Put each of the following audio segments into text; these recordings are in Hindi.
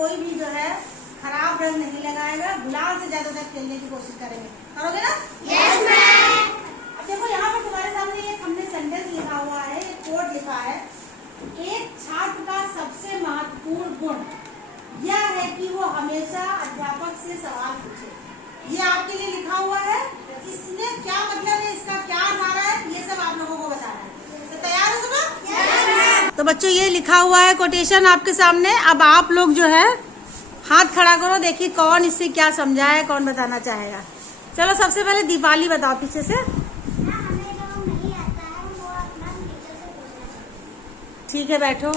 कोई भी जो है खराब रंग नहीं लगाएगा, गुलाल से ज्यादातर खेलने की कोशिश करेंगे। करोगे ना? Yes ma'am. अब देखो यहाँ पर तुम्हारे सामने एक हमने सेंटेंस लिखा हुआ है, एक कोड लिखा है। एक छात्र का सबसे महत्वपूर्ण गुण यह है कि वो हमेशा अध्यापक से सवाल पूछे। ये आपके लिए लिखा हुआ है। इसमें क्या मतलब है, इसका क्या अर्थ आ रहा है, ये सब आप लोगों को बताना है। तो तैयार हो सब? यस। तो बच्चों ये लिखा हुआ है कोटेशन आपके सामने। अब आप लोग जो है हाथ खड़ा करो, देखिए कौन इससे क्या समझा है, कौन बताना चाहेगा। चलो सबसे पहले दीपाली बताओ पीछे से। ठीक है बैठो।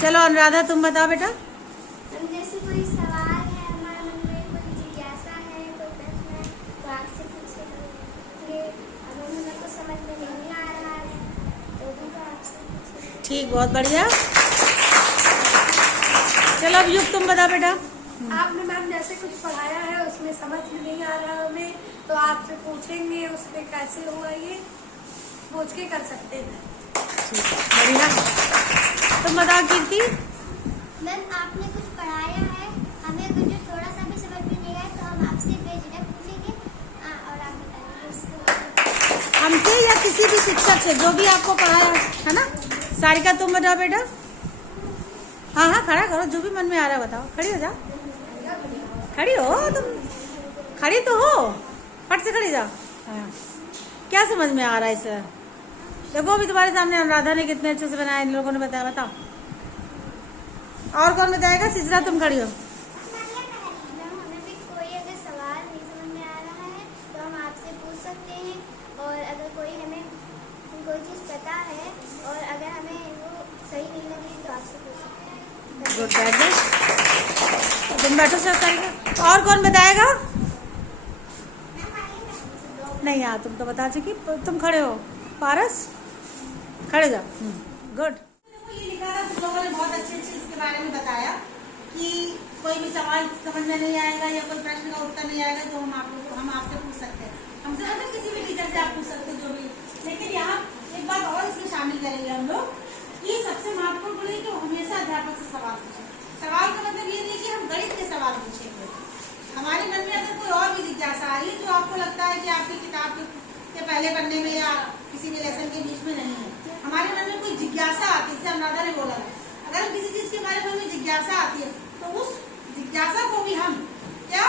चलो अनुराधा तुम बताओ बेटा। जैसे कोई सवाल है हमारे मन में, कोई जिज्ञासा है, कोई प्रश्न है तो आपसे पूछेंगे। अगर हमें कुछ समझ में नहीं आ रहा है तो भी तो आपसे पूछेंगे। ठीक, बहुत बढ़िया। चलो अब युग तुम बताओ बेटा। आपने मैम जैसे कुछ पढ़ाया है उसमें समझ में नहीं आ रहा हमें तो आपसे पूछेंगे उसमें कैसे होगा, ये पूछ के कर सकते हैं। ठीक है, बढ़िया। तुम बताओ कीर्ति। मैम आपने कुछ पढ़ाया है, हमें अगर जो थोड़ा सा भी समझ में नहीं आया तो हम आपसे बेझिझक पूछेंगे और आप बताएंगे। हमसे या किसी भी शिक्षक से जो भी आपको पढ़ाया है ना। सारिका तुम बताओ बेटा। हाँ हाँ खड़ा करो, जो भी मन में आ रहा है बताओ। खड़ी हो जाओ, खड़ी हो तुम, खड़ी तो हो, फट से खड़ी जाओ। हाँ क्या समझ में आ रहा है इसे? देखो अभी तुम्हारे सामने अनुराधा ने कितने अच्छे से बनाया, इन लोगों ने बताया। बताओ और कौन बताएगा? सिजरा तुम खड़ी हो। हमें भी कोई अगर सवाल नहीं समझ में आ रहा है तो हम आपसे पूछ सकते हैं, और अगर कोई हमें कोई चीज़ पता है और अगर हमें वो सही नहीं लगी तो आपसे पूछ सकते हैं। गुड बैठ, तुम बैठो सर। सारिका और कौन बताएगा? नहीं यार तुम तो बता चुकी, तुम खड़े हो। पारस खड़े जाओ। गुड। ये लिखा था, तुम लोगों ने बहुत अच्छे से इसके बारे में बताया कि कोई भी सवाल समझ में नहीं आएगा या कोई प्रश्न का उत्तर नहीं आएगा तो हम आपसे पूछ सकते हैं। हमसे मतलब किसी भी टीचर से आप पूछ सकते हैं जो भी। लेकिन यहाँ एक बात और इसमें शामिल करेंगे हम लोग कि सबसे महत्वपूर्ण गुण है कि हमेशा अध्यापक से सवाल पूछे। सवाल का मतलब ये नहीं कि हम गणित के सवाल पूछेंगे। हमारे मन में अगर कोई और भी जिज्ञासा आई जो आपको लगता है कि आपकी किताब के पहले पन्ने में या किसी भी लेसन के बीच में नहीं है, हमारे मन में कोई जिज्ञासा आती है, जैसे अनुराधा ने बोला, अगर किसी चीज के बारे में हमें जिज्ञासा आती है तो उस जिज्ञासा को भी हम क्या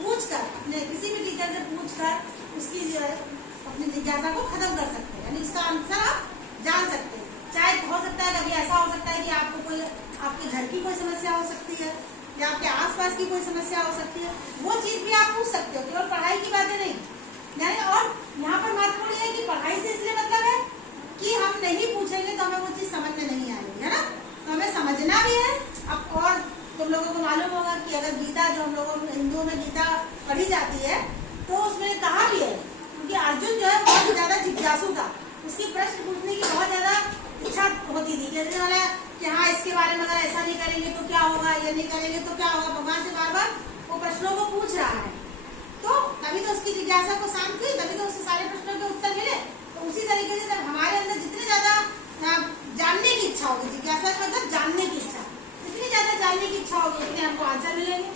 पूछकर अपने किसी भी टीचर से पूछकर उसकी जो है अपनी जिज्ञासा को खत्म कर सकते हैं, यानी इसका आंसर आप जान सकते हैं। चाहे हो सकता है कभी ऐसा हो सकता है कि आपको कोई आपके घर की कोई समस्या हो सकती है या आपके आसपास की कोई समस्या हो सकती है, वो चीज भी आप पूछ सकते हो, केवल पढ़ाई की बातें नहीं। यानी और यहाँ पर महत्वपूर्ण है कि पढ़ाई से इसलिए मतलब है कि हम नहीं पूछेंगे तो हमें वो चीज समझ में नहीं आएगी, है ना। तो हमें समझना भी है। अब और तुम लोगों को मालूम होगा कि अगर गीता जो हम लोगों हिंदुओं में गीता पढ़ी जाती है तो उसमें कहा भी है क्योंकि अर्जुन जो है बहुत ज्यादा जिज्ञासु था, उसकी प्रश्न पूछने की बहुत ज्यादा इच्छा होती थी कि हाँ इसके बारे में अगर ऐसा नहीं करेंगे तो क्या होगा, ये नहीं करेंगे तो क्या होगा। भगवान से बार बार वो प्रश्नों को पूछ रहा है, तो तभी तो उसकी जिज्ञासा को शांत हुई, तभी तो उसके सारे प्रश्नों के उत्तर मिले। तो उसी तरीके से जब हमारे अंदर जितनी ज्यादा जानने की इच्छा होगी, जिज्ञासा मतलब जानने की इच्छा, जितनी ज्यादा जानने की इच्छा होगी उतने हमको आंसर मिलेंगे।